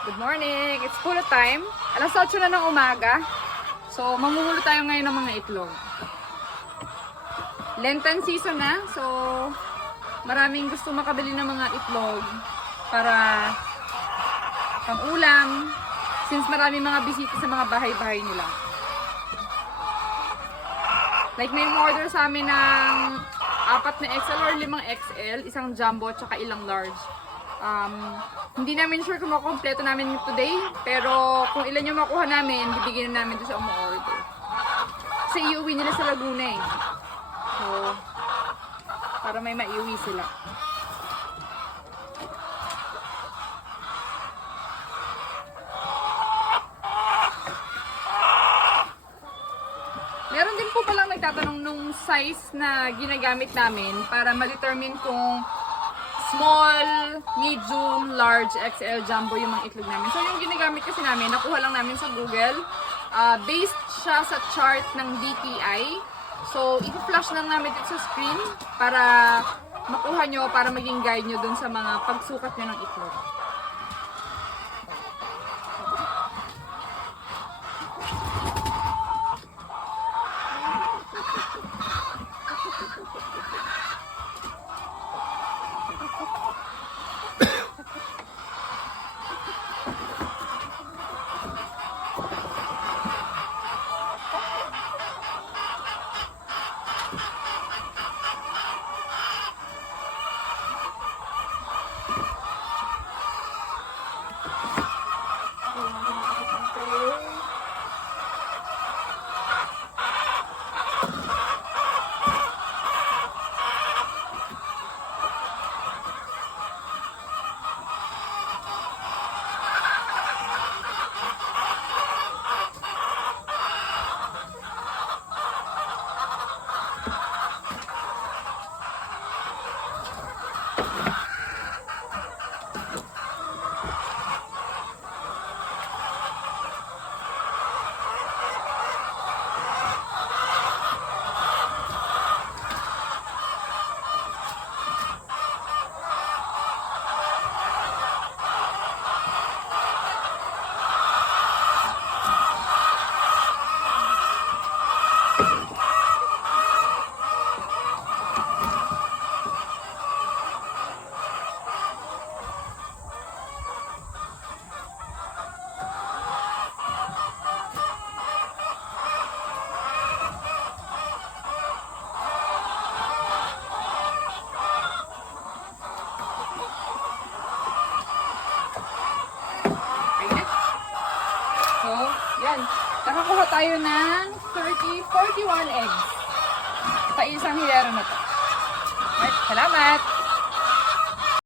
Good morning! It's pulo time. Alas 8 na ng umaga. So, mamumulo tayo ngayon ng mga itlog. Lenten season na. So, maraming gusto makabili ng mga itlog para pang-ulam. Since maraming mga bisita sa mga bahay-bahay nila. Like, may order sa amin ng 4 na XL or 5 XL, isang jumbo, tsaka ilang large. Hindi namin sure kung makompleto namin today, pero kung ilan yung makuha namin, bibigyan na namin doon sa umu-order. Kasi iuwi nila sa Laguna eh. So, para may maiuwi sila. Meron din po palang nagtatanong nung size na ginagamit namin para ma-determine kung small, medium, large, XL, jumbo yung mga itlog namin. So yung ginagamit kasi namin, nakuha lang namin sa Google. Based siya sa chart ng DTI. So i-flash lang namin dito sa screen para makuha nyo, para maging guide nyo dun sa mga pagsukat nyo ng itlog. Yan. Nakakuha tayo ng 41 eggs sa isang hilera na to. Right, salamat!